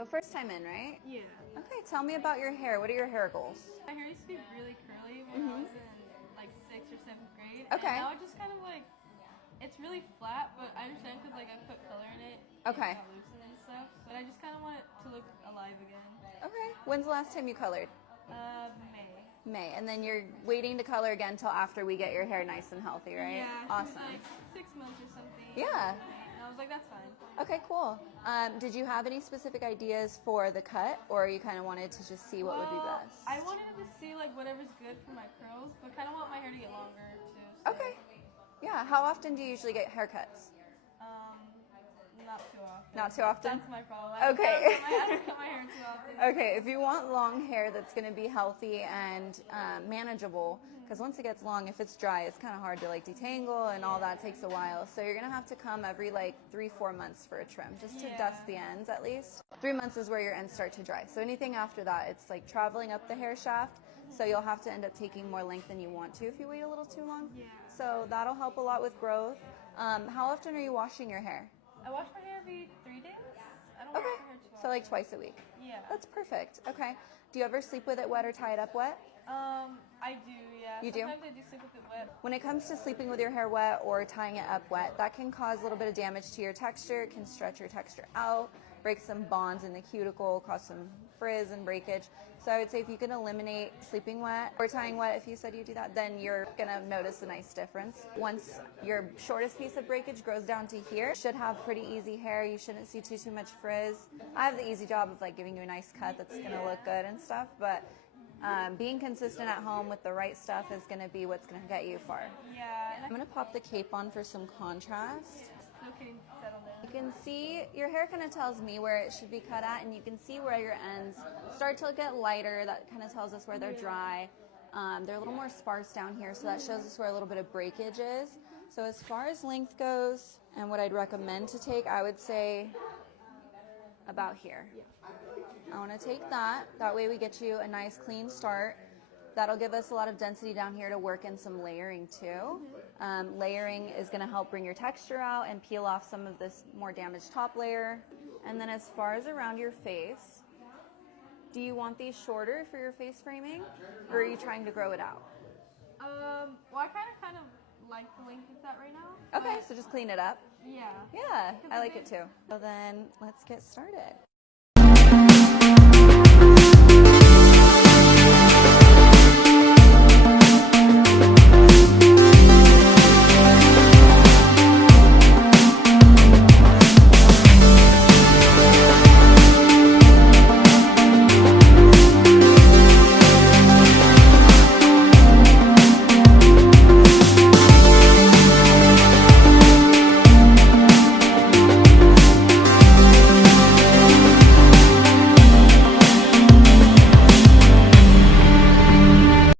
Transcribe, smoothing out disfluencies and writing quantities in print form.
So first time in, right? Yeah. Okay, tell me about your hair. What are your hair goals? My hair used to be really curly when I was in like 6th or 7th grade. Okay. And now it just kind of like, it's really flat, but I understand because like I put color in it. Okay. And it got loosened and stuff. But I just kind of want it to look alive again. Okay. When's the last time you colored? May. May. And then you're waiting to color again until after we get your hair nice and healthy, right? Yeah. Awesome. Like 6 months or something. Yeah. And I was like, that's fine. Okay, cool. Did you have any specific ideas for the cut, or you kind of wanted to just see what would be best? I wanted to see like whatever's good for my curls, but kind of want my hair to get longer too. So. Okay. Yeah. How often do you usually get haircuts? Not too often. Not too often? That's my problem. I Okay. don't cut my hair too often. Okay, if you want long hair that's going to be healthy and manageable, because once it gets long, if it's dry, it's kind of hard to like detangle, and all that takes a while. So you're going to have to come every like 3-4 months for a trim, just to dust the ends at least. 3 months is where your ends start to dry. So anything after that, it's like traveling up the hair shaft. So you'll have to end up taking more length than you want to if you wait a little too long. Yeah. So that'll help a lot with growth. How often are you washing your hair? I wash my hair every 3 days. I don't wash my hair too often. So like twice a week. Yeah. That's perfect. Okay. Do you ever sleep with it wet or tie it up wet? I do, yeah. You do? Sometimes I do sleep with it wet. When it comes to sleeping with your hair wet or tying it up wet, that can cause a little bit of damage to your texture. It can stretch your texture out, break some bonds in the cuticle, cause some frizz and breakage. So I would say if you can eliminate sleeping wet or tying wet, if you said you do that, then you're gonna notice a nice difference. Once your shortest piece of breakage grows down to here, you should have pretty easy hair. You shouldn't see too much frizz. I have the easy job of like giving you a nice cut that's gonna look good and stuff, but being consistent at home with the right stuff is gonna be what's gonna get you far. Yeah. And I'm gonna pop the cape on for some contrast. okay, settle down. You can see your hair kind of tells me where it should be cut at, and you can see where your ends start to get lighter. That kind of tells us where they're dry. They're a little more sparse down here, so that shows us where a little bit of breakage is. So as far as length goes, and what I'd recommend to take, I would say about here. I want to take that. That way we get you a nice clean start. That'll give us a lot of density down here to work in some layering too. Layering is going to help bring your texture out and peel off some of this more damaged top layer. And then as far as around your face, do you want these shorter for your face framing, or are you trying to grow it out? Well, I kind of like the length of that right now. Okay, so just clean it up. Yeah. Yeah, I like it too. So then let's get started.